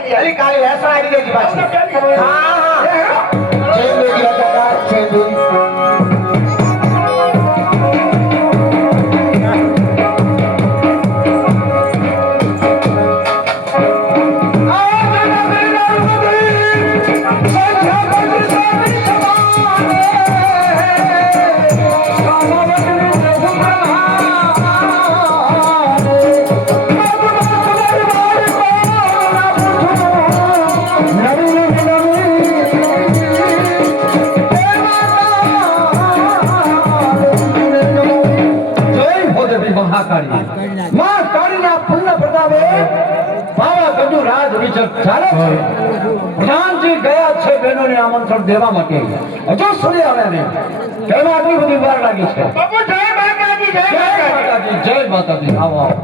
હતી અલી કાલે લેસણ આવી ગઈ પાછી. હા જય મેઘલા કાકા જય મેઘ. માં કાળીના ફૂલના પ્રતાપે બાવા ગંજુ રાજ વિચર ચાલે છે. પ્રધાનજી ગયા છે બહેનોને આમંત્રણ દેવા માટે. હજુ સુધી આવ્યા નહીં. કેમાં આટલી બધી વાર લાગી છે? બાપુ જય માતાજી જય જય માતાજી માતાજી જય માતાજી. આવો આવો.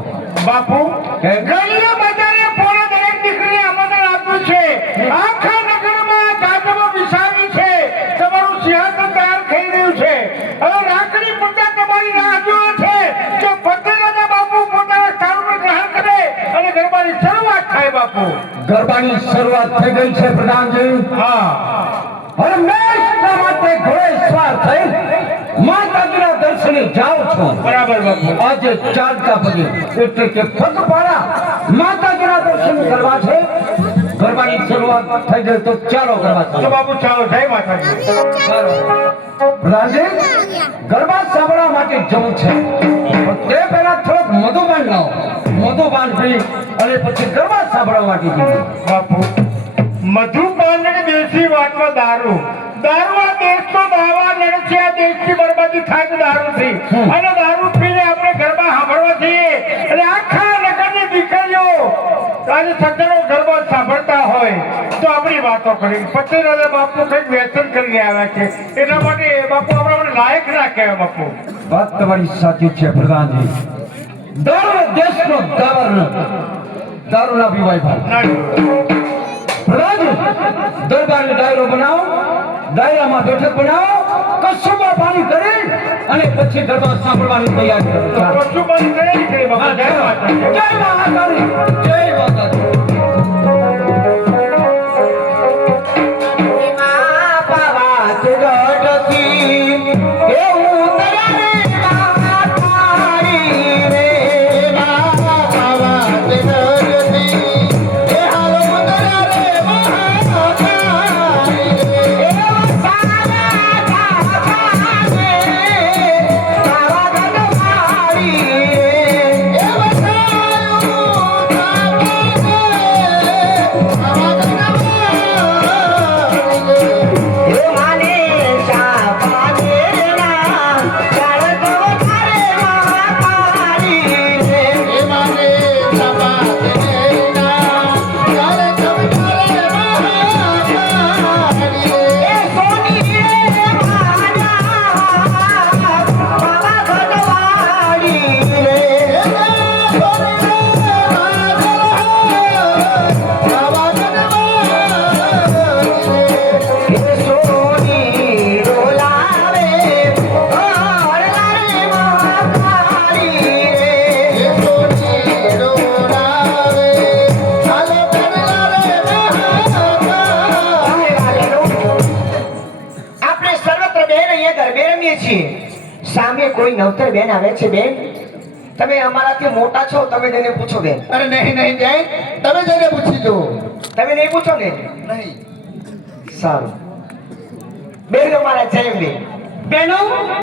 બાપુ કે? ગલીએ બજારે પોણા દરેક દીકરીને આમંત્રણ આપ્યું છે. આખા નગરમાં જાજમો વિસાવી છે. તમારું સિંહાસન તૈયાર થઈ રહ્યું છે. હવે રાખડી પૂજા તમારી રાહ જુએ છે. જો ફતેરાજા બાપુ પોતાના સ્થાનનું ગ્રહણ કરે અને ગરબાની શરૂઆત થાય બાપુ. ગરબાની શરૂઆત થઈ ગઈ છે પ્રધાનજી. હા હંમેશા માટે ઘોડે સવાર થઈ માતાજીના દર્શને જાઉં છું. બરાબર બાપુ. આજે ચાલતા પગે એટલે કે પગપાળા માતાજીના દર્શન કરવા છે. ગરબાની શરૂઆત થઈ ગઈ તો ચાલો ગરબા તો બાપુ ચાલો જય માતાજી. ચાલો પ્રધાનજી ગરબા સાંભળવા માટે જવું છે પણ તે પહેલા થોડોક મધુપાન લાવો. મધુપાન પી અને પછી ગરબા સાંભળવા માટે જઈએ. બાપુ મધુપાન અને દેશી વાતમાં દારૂ દારૂ આ દેશનો દાવા લડે છે. આ દેશની બરબાદી થાય તો દારૂથી અને દારૂ પીને આપણે ગરબા સાંભળવા જઈએ અને આખા નગરની દીકરીઓ આજે સજ્જનો ગરબા સાંભળતા હોય તો આપણી વાતો કરી પટેલ બાપુ કંઈક વ્યસન કરી આવ્યા છે એટલા માટે બાપુ આપણે લાયક ના કહેવાય બાપુ. વાત તમારી સાચી છે પ્રધાનજી. દારૂ દેશનો દારૂ ના પીવાય ભાઈ. પ્રધાનજી દરબારનો ડાયરો બનાવો. ડાયરામાં બેઠક બનાવો. કસુંબા પાણી કરી અને પછી ગરબા સાંભળવાની તૈયારી કરો. કશું બંધ કરે છે બાપુ. જય માતાજી. જય મહાકાળી જય માતાજી. સામે કોઈ નવતર બેન આવે છે. બેન તમે અમારાથી મોટા છો તમે જઈને પૂછો બેન. અરે નહીં નહીં જાય તમે જઈને પૂછી જુઓ. તમે નહીં પૂછો ને? નહીં સારું બેન અમારા જય બેન. બેનો